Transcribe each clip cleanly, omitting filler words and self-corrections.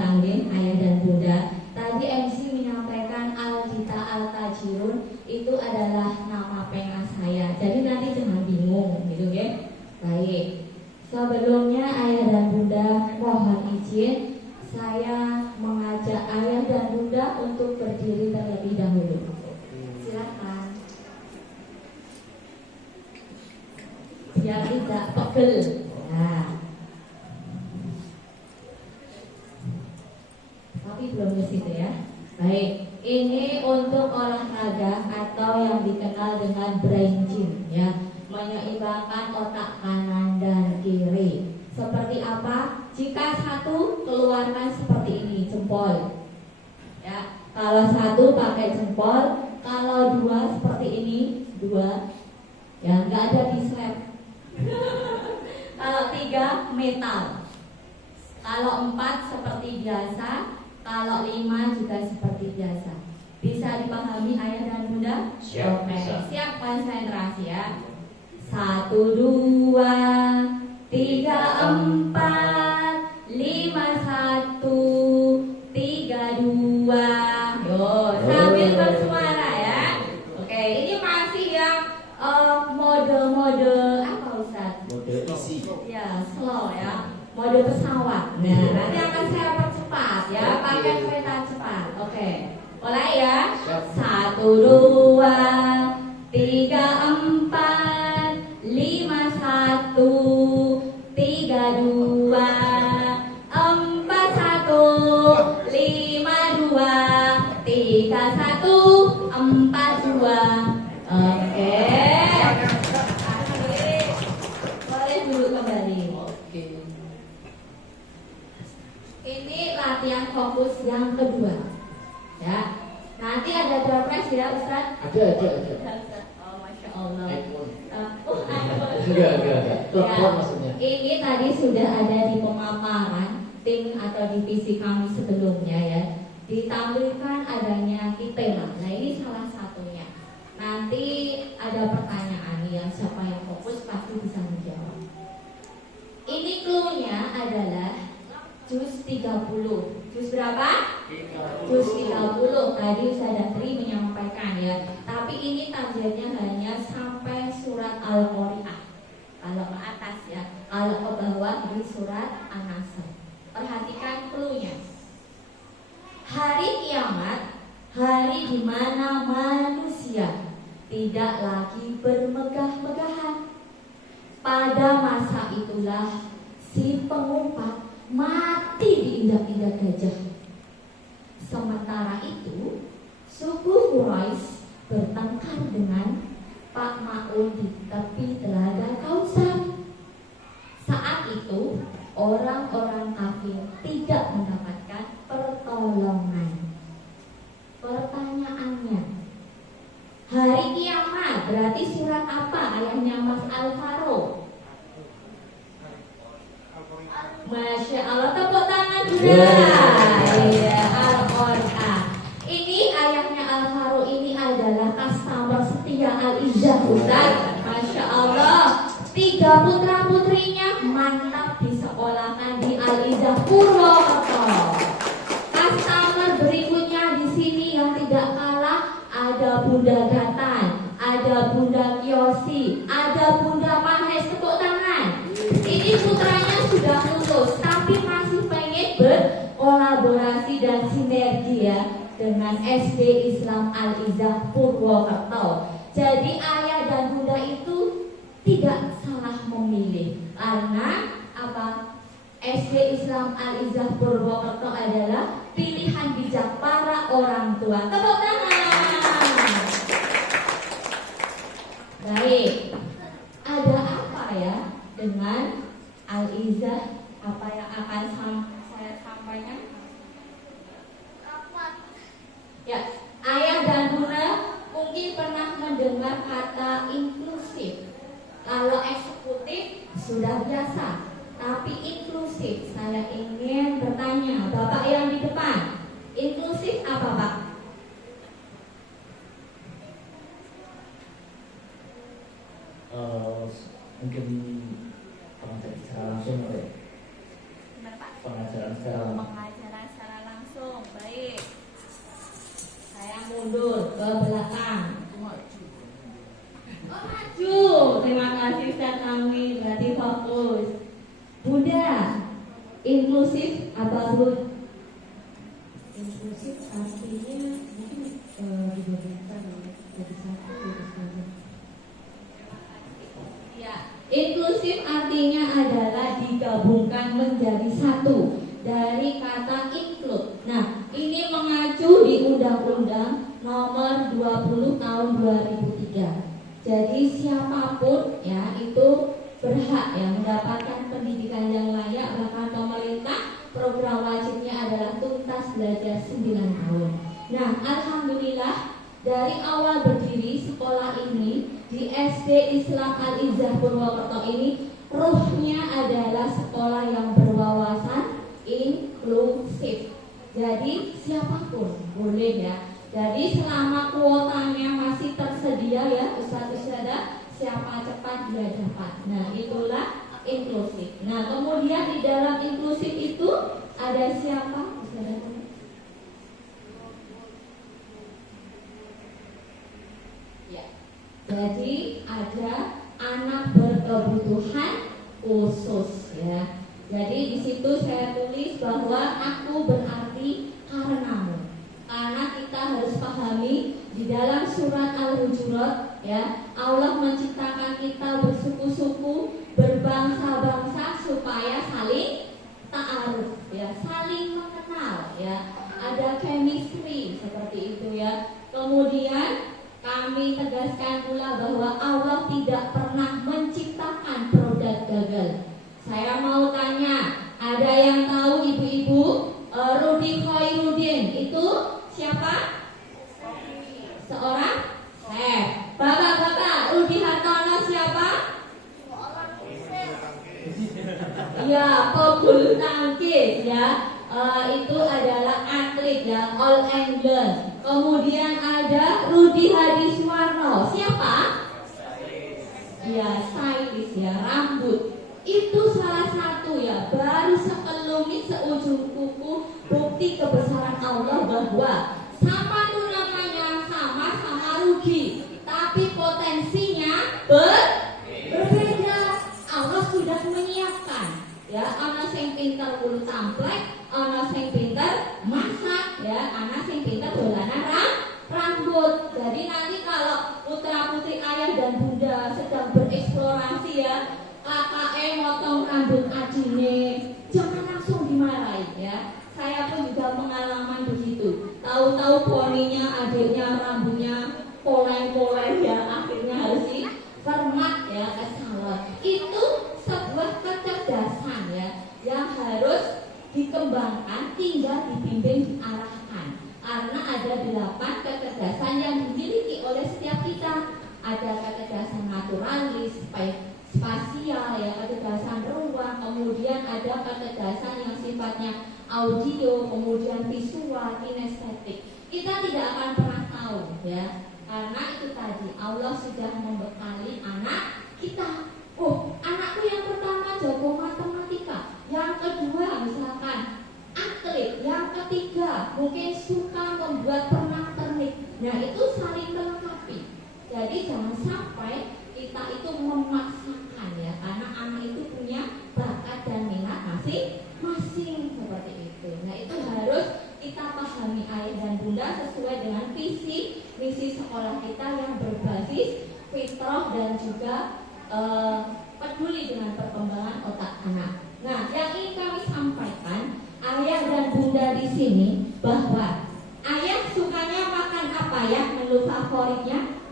Tanggeng, ayah dan bunda. Tadi MC menyampaikan Aldita Altajirun itu adalah nama pengas saya. Jadi nanti jangan bingung, gitu ya. Baik. Sebelumnya ayah dan bunda mohon izin saya mengajak ayah dan bunda untuk berdiri terlebih dahulu. Silakan. Biar tidak pegel. Nah. Tapi belum ke situ ya. Baik, ini untuk olahraga atau yang dikenal dengan brain gym ya, menyeimbangkan otak kanan dan kiri. Seperti apa? Jika satu keluarkan seperti ini, jempol. Ya, kalau satu pakai jempol, kalau dua seperti ini, dua. Ya, nggak ada di slab. Kalau tiga metal. Kalau empat seperti biasa. Kalau 5 juga seperti biasa. Bisa dipahami ayah dan bunda? Siap. Oke, siap konsentrasi ya. 1, 2, 3, 4, 5, 1, 3, 2. Yo, sambil bersuara ya. Oke, ini masih yang mode apa Ustaz? Mode isi. Ya, slow ya. Mode pesawat. Nah, nanti akan saya percepat ya, pakai kereta cepat. Oke. Mulai ya. 1, 2, 3, 4, 5, 1, 3, 2, 4, 1, 5, 2, 3, 1, 4, 2. Oke. Boleh dulu kembali. Oke. Ini latihan fokus yang kedua. Ya. Nanti ada door prize ya, Ustaz? Ada. Oh, Masya Allah. iPhone. iPhone. Enggak. Telepon maksudnya. Ini tadi sudah ada di pemaparan tim atau divisi kami sebelumnya ya. Ditampilkan adanya kitela. Nah, ini salah satunya. Nanti ada pertanyaan yang siapa yang fokus pasti bisa menjawab. Ini clue-nya adalah juz 30. Juz berapa? 30. Juz 30. Tadi Ustaz Tri menyampaikan ya. Tapi ini targetnya hanya sampai surat Al-Qari'ah. Kalau ke atas ya. Kalau ke bawah di surat An-Nasr. Perhatikan clue-nya. Hari kiamat, hari di mana manusia tidak lagi bermegah-megahan. Pada masa itulah si pengumpat mati diindak-indak gajah. Sementara itu, suku Quraisy bertengkar dengan Pak Ma'un di tepi telaga Kausar. Saat itu, orang-orang kafir tidak mendapatkan pertolongan. Pertanyaannya, hari kiamat berarti surat apa ayahnya Mas Alvaro? Masya Allah, tepuk tangan juga. Iya, Al-Qur'an. Ini ayahnya Alvaro ini adalah customer setia Al-Izzah Ustaz. Masya Allah. 3 putra putrinya mantap disekolahkan di Al-Izzah Purwokerto. Customer berikutnya di sini yang tidak kalah ada Bunda Gatan, ada Bunda Kiosi, ada Bunda Mahes. Tepuk tangan. Ini putranya sudah lulus, tapi masih pengen berkolaborasi dan sinergi ya dengan SD Islam Al-Izzah Purwokerto. Jadi ayah dan bunda itu tidak salah memilih karena apa? SD Islam Al-Izzah Purwokerto adalah pilihan bijak para orang tua. Tepuk tangan. Baik, ada apa ya dengan Al-Izzah? Apa yang akan saya sampaikan? Ya, ayah dan bunda mungkin pernah mendengar kata inklusif. Kalau eksekutif sudah biasa, tapi inklusif saya ingin bertanya Bapak yang di depan, inklusif apa Pak? Mungkin pengajaran secara langsung ya. Pengajaran secara langsung. Pengajaran inklusif artinya mungkin dibandingkan jadi satu gitu saja. Ya, inklusif artinya adalah digabungkan menjadi satu dari kata include. Nah, ini mengacu di Undang-Undang Nomor 20 Tahun 2003. Jadi siapapun ya itu berhak ya mendapatkan pendidikan yang layak, bahkan pemerintah program wajibnya adalah tuntas belajar 9 tahun. Nah, alhamdulillah dari awal berdiri sekolah ini di SD Islam Al-Izzah Purwokerto ini ruhnya adalah sekolah yang berwawasan inklusif. Jadi siapapun boleh ya. Jadi selama kuotanya masih tersedia ya Ustaz-Ustazah, siapa cepat dia dapat. Nah, itulah inklusif. Nah, kemudian di dalam inklusif itu ada siapa? Ya. Jadi ada anak berkebutuhan khusus ya. Jadi di situ saya tulis bahwa aku berarti karenamu. Karena kita harus pahami di dalam surat Al-Hujurat ya, Allah menciptakan kita bersuku-suku, berbangsa-bangsa supaya saling ta'aruf ya, saling mengenal ya. Ada chemistry seperti itu ya. Kemudian kami tegaskan pula bahwa Allah tidak pernah menciptakan produk gagal. Saya mau tanya, ada yang tahu ibu-ibu Rudi Khairuddin itu siapa? Seorang chef. Bapak-bapak, Rudi Hartono siapa? Ya, pebulu tangkis ya. Itu adalah atlet ya, All England. Kemudian ada Rudi Hadiswarno. Siapa? Ya, stylist ya, rambut. Itu salah satu ya, baru sekelumit seujung kuku bukti kebesaran Allah bahwa sama itu namanya sama-sama rugi, tapi potensinya berbeda. Allah sudah menyiapkan ya, ana sing pinter bulu tamplek, ana sing pinter masak ya, ana sing pinter dolanan rambut. Jadi nanti kalau putra putri ayah dan bunda sedang bereksplorasi ya, kakak motong rambut adine, jangan langsung dimarahi ya. Saya pun juga pengalaman begitu. Tahu-tahu poninya adiknya rambutnya poleng-poleng ya, akhirnya harus dipermak ya ke salon. Itu sebuah kecerdasan ya yang harus dikembangkan, tinggal dibimbing, diarahkan. Karena ada 8 kecerdasan yang dimiliki oleh setiap kita. Ada kecerdasan naturalis, spasial ya, kecerdasan ruang, kemudian ada kecerdasan yang sifatnya audio, kemudian visual, kinestetik. Kita tidak akan pernah tahu ya, karena itu tadi Allah sudah membekali anak kita. Oh, anakku yang pertama jago matematika, yang kedua misalkan atlet, yang ketiga mungkin suka membuat pernak-pernik. Nah, itu saling melengkapi. Jadi jangan sampai kita itu memaksakan ya, karena anak itu punya bakat dan minat masing-masing seperti itu. Nah, itu harus kita pahami ayah dan bunda sesuai dengan visi misi sekolah kita yang berbasis fitrah dan juga peduli dengan perkembangan otak anak. Nah, yang ingin kami sampaikan ayah dan bunda di sini bahwa ayah sukanya makan apa ya, menu favoritnya?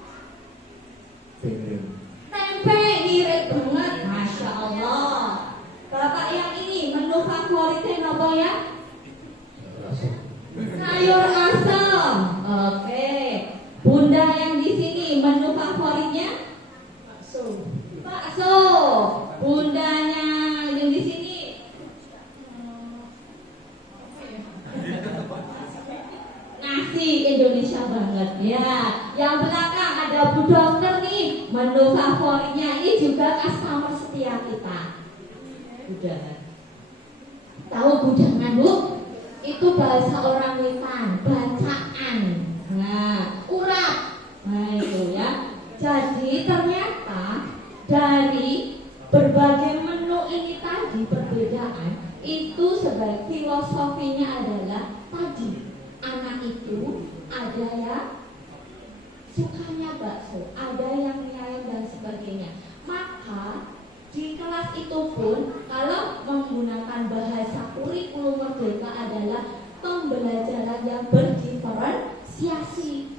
Tempe, irit banget, masya Allah. Bapak yang ini menu favoritnya apa ya? Sayur asam. Oke. Bunda yang di sini menu favoritnya? Bakso. Bundanya yang di sini nasi Indonesia banget ya. Yang belakang ada Bu Dokter nih, menu favoritnya ini juga customer setia kita. Budangan. Tahu budangan Bu? Itu bahasa orang Wetan, bacaan. Nah, urap. Nah itu ya. Jadi ternyata dari berbagai menu ini tadi perbedaan itu sebagai filosofinya adalah tadi anak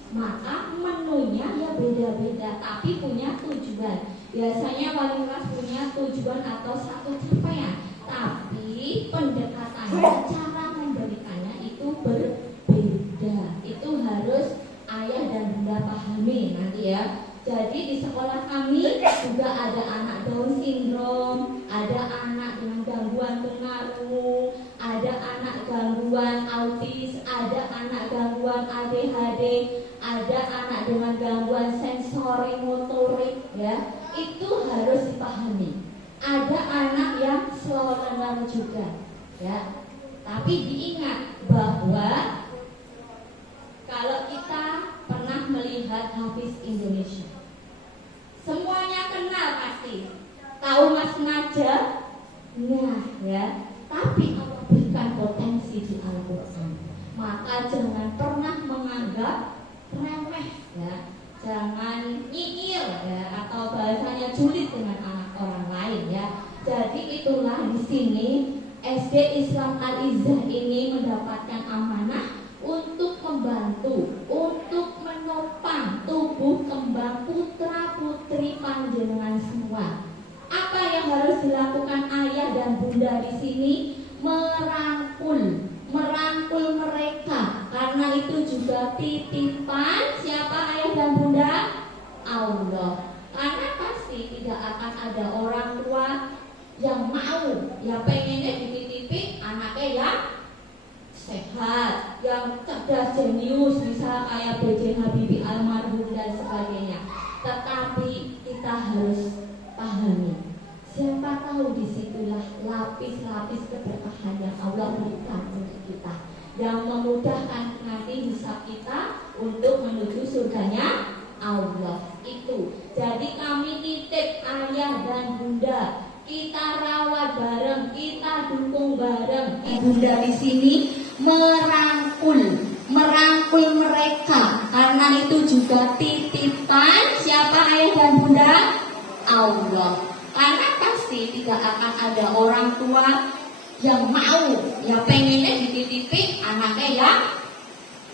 maka menunya ya beda-beda, tapi punya tujuan. Biasanya wali kelas punya tujuan atau satu capaian, tapi pendekatannya, cara memberikannya itu berbeda. Itu harus ayah dan bunda pahami nanti ya. Jadi di sekolah kami juga ada anak Down syndrome, ada anak dengan gangguan tunarungu, ada anak gangguan autis, ada anak gangguan ADHD, ada anak dengan gangguan sensori motorik ya. Itu harus dipahami. Ada anak yang slow learner juga ya. Tapi diingat bahwa kalau kita pernah melihat Hafiz Indonesia, semuanya kenal pasti. Tahu Mas Naja? Nah ya. Tapi Allah berikan potensi di Al-Quran. Maka jangan pernah menganggap remeh ya. Jangan nyinyir ya, atau bahasanya julid dengan anak orang lain ya. Jadi itulah di sini SD Islam Al-Izzah ini mendapatkan amanah untuk membantu, untuk menopang tubuh kembang putra putri panjenengan semua. Apa yang harus dilakukan ayah dan bunda di sini? Merangkul mereka, karena itu juga titipan siapa ayah dan bunda? Allah. Karena pasti tidak akan ada orang tua yang mau, ya pengennya dititipi anaknya yang sehat, yang cerdas, jenius, bisa kayak B.J. Habibie almarhum dan sebagainya. Tetapi kita harus pahami, siapa tahu disitulah lapis-lapis keberkahan yang Allah berikan untuk kita, yang memudahkan nanti hisab kita untuk menuju surganya Allah itu. Jadi kami titip ayah dan bunda, kita rawat bareng, kita dukung bareng. Bunda di sini merangkul mereka, karena itu juga titipan siapa ayah dan bunda? Allah. Karena pasti tidak akan ada orang tua yang mau, ya pengennya dititipi anaknya yang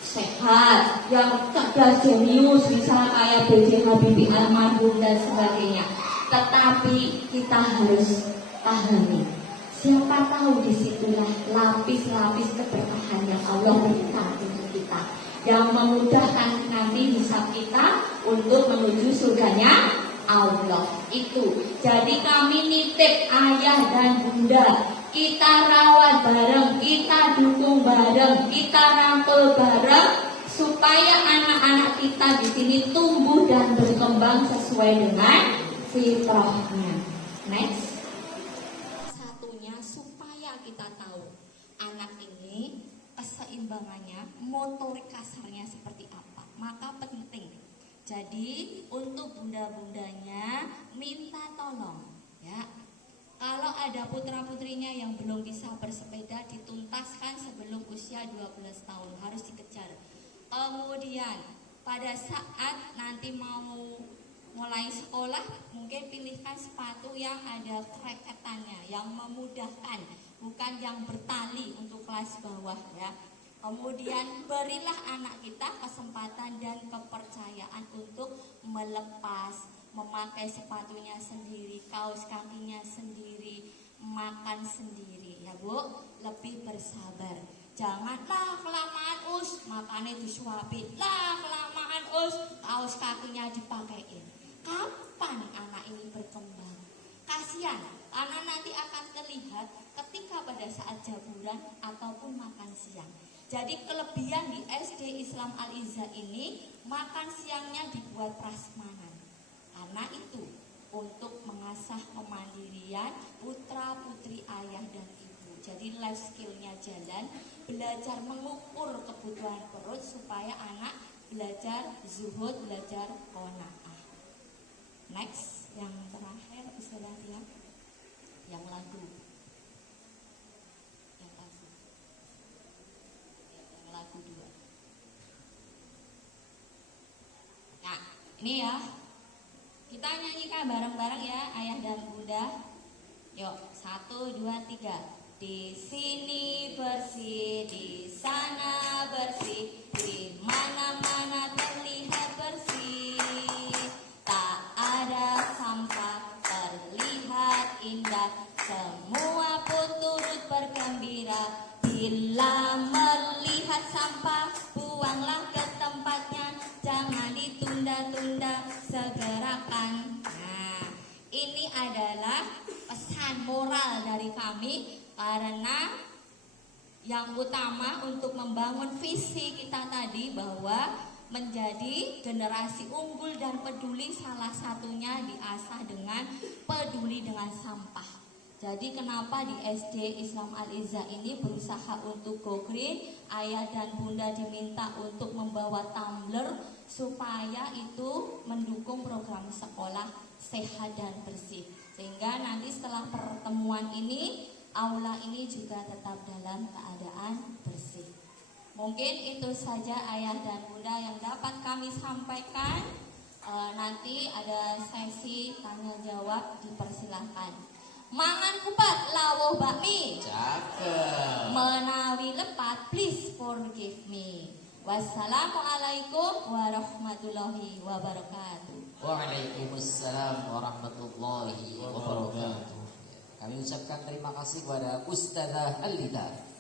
sehat, yang cerdas, jenius, bisa kayak B.J. Habibie almarhum dan sebagainya. Tetapi kita harus pahami, siapa tahu disitulah lapis-lapis keberkahan yang Allah berikan untuk kita, yang memudahkan nanti hisab kita untuk menuju surganya Allah itu. Jadi kami nitip ayah dan bunda, kita rawat bareng, kita dukung bareng, kita rangkul bareng, supaya anak-anak kita di sini tumbuh dan berkembang sesuai dengan fitrahnya. Next. Satunya supaya kita tahu anak ini keseimbangannya, motorik kasarnya seperti apa. Maka penting. Jadi untuk bunda-bundanya minta tolong ya. Kalau ada putra-putrinya yang belum bisa bersepeda, dituntaskan sebelum usia 12 tahun, harus dikejar. Kemudian pada saat nanti mau mulai sekolah, mungkin pilihkan sepatu yang ada kreketannya, yang memudahkan, bukan yang bertali untuk kelas bawah ya. Kemudian berilah anak kita kesempatan dan kepercayaan untuk melepas, memakai sepatunya sendiri, kaos kakinya sendiri, makan sendiri ya Bu. Lebih bersabar. Janganlah kelamaan makannya disuapin, kelamaan kaos kakinya dipakein. Kapan anak ini berkembang? Kasihan, karena nanti akan terlihat ketika pada saat jamuran ataupun makan siang. Jadi kelebihan di SD Islam Al-Izzah ini, makan siangnya dibuat prasmanan. Karena itu untuk mengasah kemandirian putra putri ayah dan ibu. Jadi life skillnya jalan, belajar mengukur kebutuhan perut supaya anak belajar zuhud, belajar qanaah. Next, yang terakhir istilahnya yang lagu. Lagu 2. Nah, ini ya. Kita nyanyikan bareng-bareng ya, ayah dan bunda. Yuk, 1, 2, 3. Di sini bersih, di sana bersih, di mana-mana terlihat makan. Nah, ini adalah pesan moral dari kami karena yang utama untuk membangun visi kita tadi bahwa menjadi generasi unggul dan peduli, salah satunya diasah dengan peduli dengan sampah. Jadi kenapa di SD Islam Al-Izzah ini berusaha untuk go green? Ayah dan bunda diminta untuk membawa tumbler supaya itu mendukung program sekolah sehat dan bersih. Sehingga nanti setelah pertemuan ini, aula ini juga tetap dalam keadaan bersih. Mungkin itu saja ayah dan bunda yang dapat kami sampaikan. Nanti ada sesi tanya jawab, dipersilahkan. Mangan kupat lawuh bakmi, Cakep. menawi lepat please forgive me. Wassalamualaikum warahmatullahi wabarakatuh. Waalaikumsalam warahmatullahi wabarakatuh. Kami ucapkan terima kasih kepada Ustazah Alida